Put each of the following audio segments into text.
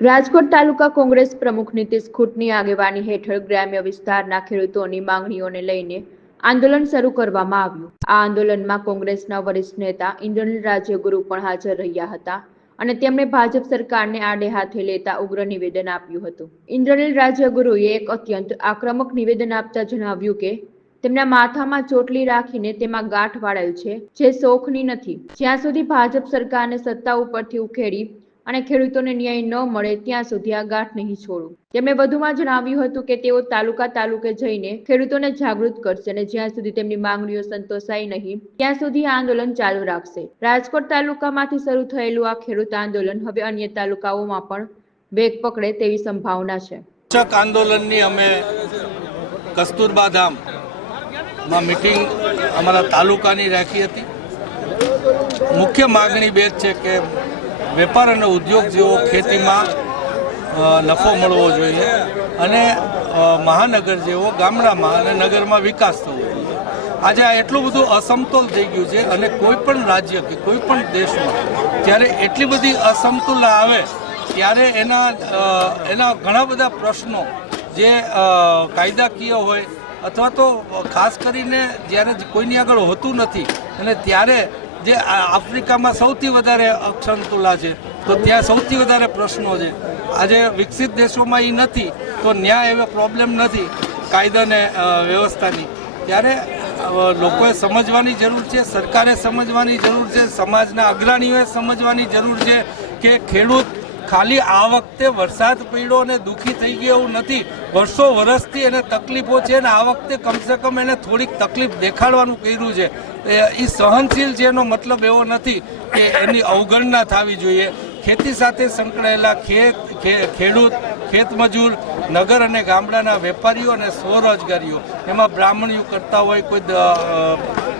રાજકોટ તાલુકા કોંગ્રેસ પ્રમુખ નીતિશ ખૂટની આગેવાની હેઠળ ગ્રામ્ય વિસ્તારના ખેડૂતોની માંગણીઓને લઈને આંદોલન શરૂ કરવામાં આવ્યું. આ આંદોલનમાં કોંગ્રેસના વરિષ્ઠ નેતા ઇન્દ્રનીલ રાજ્યગુરુ પણ હાજર રહ્યા હતા અને તેમણે ભાજપ સરકારને આડે હાથે લેતા ઉગ્ર નિવેદન આપ્યું હતું. ઇન્દ્રનીલ રાજ્યગુરુએ એક અત્યંત આક્રમક નિવેદન આપતા જણાવ્યું કે, તેમના માથામાં ચોટલી રાખીને તેમાં ગાંઠ વાળેલ છે, જે શોખની નથી. જ્યાં સુધી ભાજપ સરકારને સત્તા ઉપરથી ઉખેડી અને ખેડૂતોને ન્યાય ન મળે ત્યાં સુધી આ ગાંઠ નહીં છોડું. તેમણે વધુમાં જણાવ્યું હતું કે તેઓ તાલુકા તાલુકે જઈને ખેડૂતોને જાગૃત કરશે અને જ્યાં સુધી તેમની માંગણીઓ સંતોષાય નહીં, ત્યાં સુધી આ આંદોલન ચાલુ રાખશે. રાજકોટ તાલુકામાંથી શરૂ થયેલું આ ખેડૂત આંદોલન હવે અન્ય તાલુકાઓમાં પણ વેગ પકડે તેવી સંભાવના છે. આંદોલનની અમે કસ્તુરબા ધામમાં મિટિંગ અમારા તાલુકાની રાખી હતી. મુખ્ય માગણી બે છે કે વેપાર અને ઉદ્યોગ જેવો ખેતીમાં નફો મળવો જોઈએ અને મહાનગર જેવો ગામડામાં અને નગરમાં વિકાસ થવો જોઈએ. આજે આ એટલું બધું અસમતોલ થઈ ગયું છે અને કોઈ પણ રાજ્ય કે કોઈ પણ દેશમાં જ્યારે એટલી બધી અસમતુલ આવે, ત્યારે એના એના ઘણા બધા પ્રશ્નો જે કાયદાકીય હોય અથવા તો ખાસ કરીને જ્યારે કોઈની આગળ હોતું નથી અને ત્યારે જે આફ્રિકામાં સૌથી વધારે અક્ષંતુલા છે, તો ત્યાં સૌથી વધારે પ્રશ્નો છે. આજે વિકસિત દેશોમાં એ નથી, તો ન્યાય એવો પ્રોબ્લેમ નથી કાયદાને વ્યવસ્થાની. ત્યારે લોકોએ સમજવાની જરૂર છે, સરકારે સમજવાની જરૂર છે, સમાજના અગ્રણીઓએ સમજવાની જરૂર છે કે ખેડૂત ખાલી આ વખતે વરસાદ પડ્યો અને દુઃખી થઈ ગયો એવું નથી. વર્ષો વર્ષથી એને તકલીફો છે અને આ વખતે કમસે કમ એને થોડીક તકલીફ દેખાડવાનું કર્યું છે. એ સહનશીલ છે એનો મતલબ એવો નથી કે એની અવગણના થવી જોઈએ. ખેતી સાથે સંકળાયેલા ખેત ખેડૂત ખેતમજૂર નગર અને ગામડાના વેપારીઓ અને સ્વરોજગારીઓ, એમાં બ્રાહ્મણીઓ કરતા હોય, કોઈ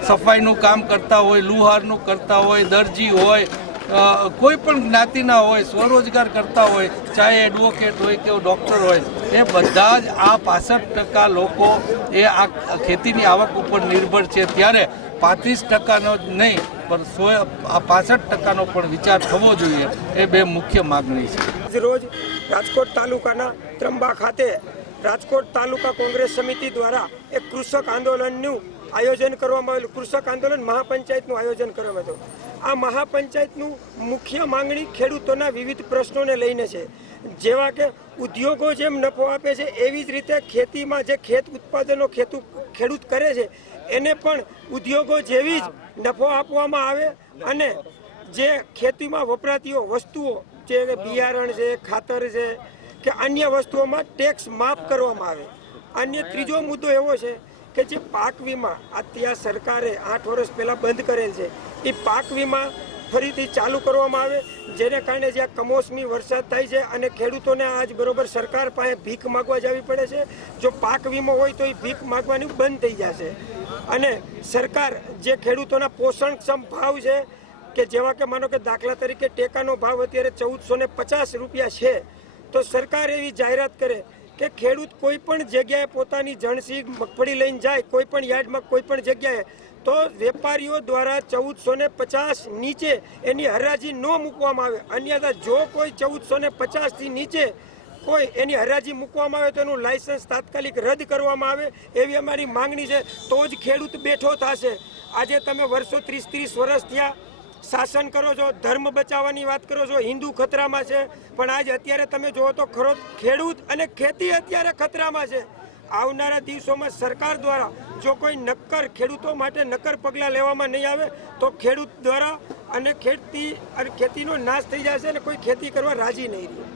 સફાઈનું કામ કરતા હોય, લુહારનું કરતા હોય, દરજી હોય કોઈ પણ જ્ઞાતિના હોય, સ્વરોજગાર કરતા હોય, ચાહે એડવોકેટ હોય કે ડૉક્ટર હોય, એ બધા જ આ પાસઠ ટકા લોકો એ આ ખેતીની આવક ઉપર નિર્ભર છે. ત્યારે પાંત્રીસ ટકાનો જ નહીં, પણ સો આ પાસઠ ટકાનો પણ વિચાર થવો જોઈએ, એ બે મુખ્ય માગણી છે. રોજ રાજકોટ તાલુકાના ત્રંબા ખાતે રાજકોટ તાલુકા કોંગ્રેસ સમિતિ દ્વારા એક કૃષક આંદોલનનું આયોજન કરવામાં આવેલું. કૃષક આંદોલન મહાપંચાયતનું આયોજન કરવામાં હતું. આ મહાપંચાયતનું મુખ્ય માંગણી ખેડૂતોના વિવિધ પ્રશ્નોને લઈને છે. જેવા કે ઉદ્યોગો જેમ નફો આપે છે, એવી જ રીતે ખેતીમાં જે ખેત ઉત્પાદનો ખેતુ ખેડૂત કરે છે, એને પણ ઉદ્યોગો જેવી જ નફો આપવામાં આવે અને જે ખેતીમાં વપરાતીઓ વસ્તુઓ, જે બિયારણ છે, ખાતર છે કે અન્ય વસ્તુઓમાં ટેક્સ માફ કરવામાં આવે. અન્ય ત્રીજો મુદ્દો એવો છે કે જે પાક વીમા અત્યારે સરકારે આઠ વર્ષ પહેલાં બંધ કરેલ છે. એ પાક વીમા ફરીથી ચાલુ કરવામાં આવે, જેને કારણે જ્યાં કમોસમી વરસાદ થાય છે અને ખેડૂતોને આજ બરોબર સરકાર પાસે ભીખ માગવા જવી પડે છે. જો પાક વીમો હોય તો એ ભીખ માગવાની બંધ થઈ જશે. અને સરકાર જે ખેડૂતોના પોષણક્ષમ ભાવ છે, કે જેવા કે માનો કે દાખલા તરીકે ટેકાનો ભાવ અત્યારે ચૌદસો પચાસ રૂપિયા છે, તો સરકાર એવી જાહેરાત કરે કે ખેડૂત કોઈ પણ જગ્યાએ પોતાની જણસી મગફળી લઈને જાય, કોઈ પણ યાર્ડમાં કોઈ પણ જગ્યાએ તો વેપારીઓ દ્વારા ચૌદસો ને પચાસ નીચે એની હરાજી ન મૂકવામાં આવે. અન્યથા જો કોઈ ચૌદસો ને પચાસથી નીચે કોઈ એની હરાજી મૂકવામાં આવે તો એનું લાયસન્સ તાત્કાલિક રદ કરવામાં આવે એવી અમારી માંગણી છે. તો જ ખેડૂત બેઠો થશે. આજે તમે વર્ષો ત્રીસ ત્રીસ વર્ષ થયા શાસન કરો છો, ધર્મ બચાવવાની વાત કરો છો, હિન્દુ ખતરામાં છે. પણ આજ અત્યારે તમે જુઓ તો ખરો ખેડૂત અને ખેતી અત્યારે ખતરામાં છે. આવનારા દિવસોમાં સરકાર દ્વારા જો કોઈ નક્કર ખેડૂતો માટે નક્કર પગલાં લેવામાં નહીં આવે, તો ખેડૂત દ્વારા અને ખેતી અને ખેતીનો નાશ થઈ જશે અને કોઈ ખેતી કરવા રાજી નહીં રહે.